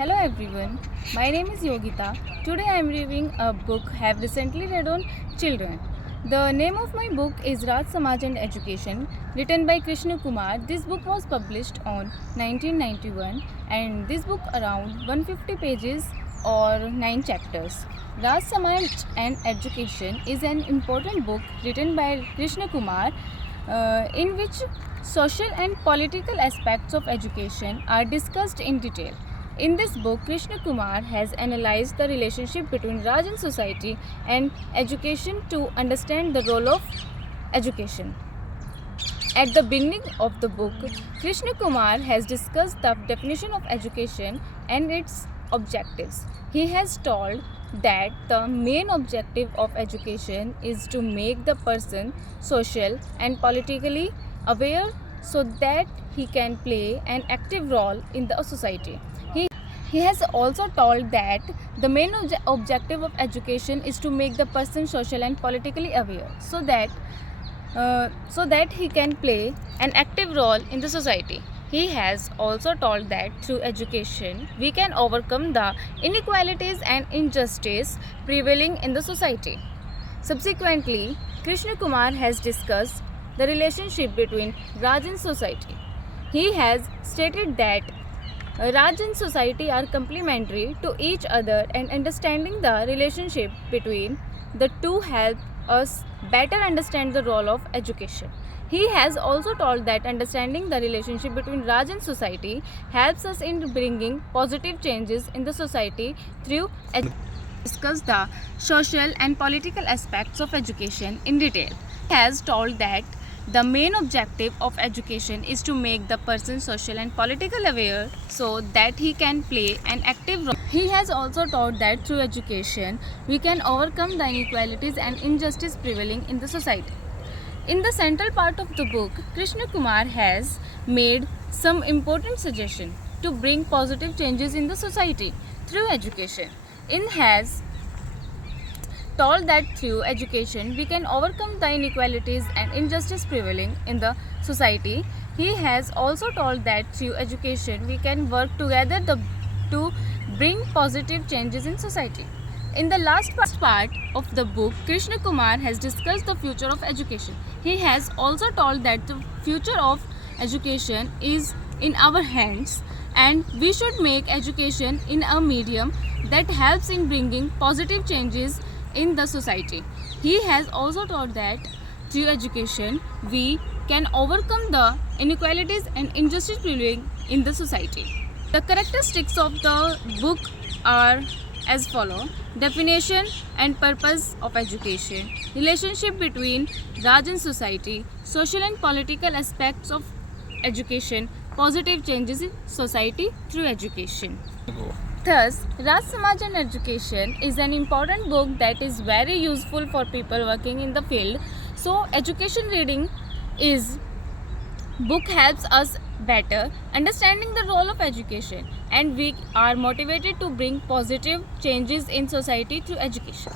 Hello everyone, my name is Yogita. Today I am reviewing a book I have recently read on children. The name of my book is Raj Samaj and Education, written by Krishna Kumar. This book was published on 1991 and this book around 150 pages or 9 chapters. Raj Samaj and Education is an important book written by Krishna Kumar in which social and political aspects of education are discussed in detail. In this book, Krishna Kumar has analyzed the relationship between Raj and society and education to understand the role of education. At the beginning of the book, Krishna Kumar has discussed the definition of education and its objectives. He has told that the main objective of education is to make the person social and politically aware so that he can play an active role in the society. He has also told that the main objective of education is to make the person social and politically aware so that he can play an active role in the society. He has also told that through education we can overcome the inequalities and injustice prevailing in the society. Subsequently, Krishna Kumar has discussed the relationship between Raj and society. He has stated that Raj and society are complementary to each other and understanding the relationship between the two help us better understand the role of education. He has also told that understanding the relationship between Raj and society helps us in bringing positive changes in the society through discuss the social and political aspects of education in detail. He has told that the main objective of education is to make the person social and politically aware so that he can play an active role. He has also taught that through education we can overcome the inequalities and injustice prevailing in the society. In the central part of the book, Krishna Kumar has made some important suggestions to bring positive changes in the society through education. In has told that through education we can overcome the inequalities and injustice prevailing in the society. He has also told that through education we can work together to bring positive changes in society. In the last part of the book, Krishna Kumar has discussed the future of education. He has also told that the future of education is in our hands and we should make education in a medium that helps in bringing positive changes in the society. He has also taught that through education we can overcome the inequalities and injustice prevailing in the society. The characteristics of the book are as follow: definition and purpose of education, relationship between Raj and society, social and political aspects of education, positive changes in society through education. Thus, Raj Samaj and Education is an important book that is very useful for people working in the field. So, education reading is book helps us better understanding the role of education and we are motivated to bring positive changes in society through education.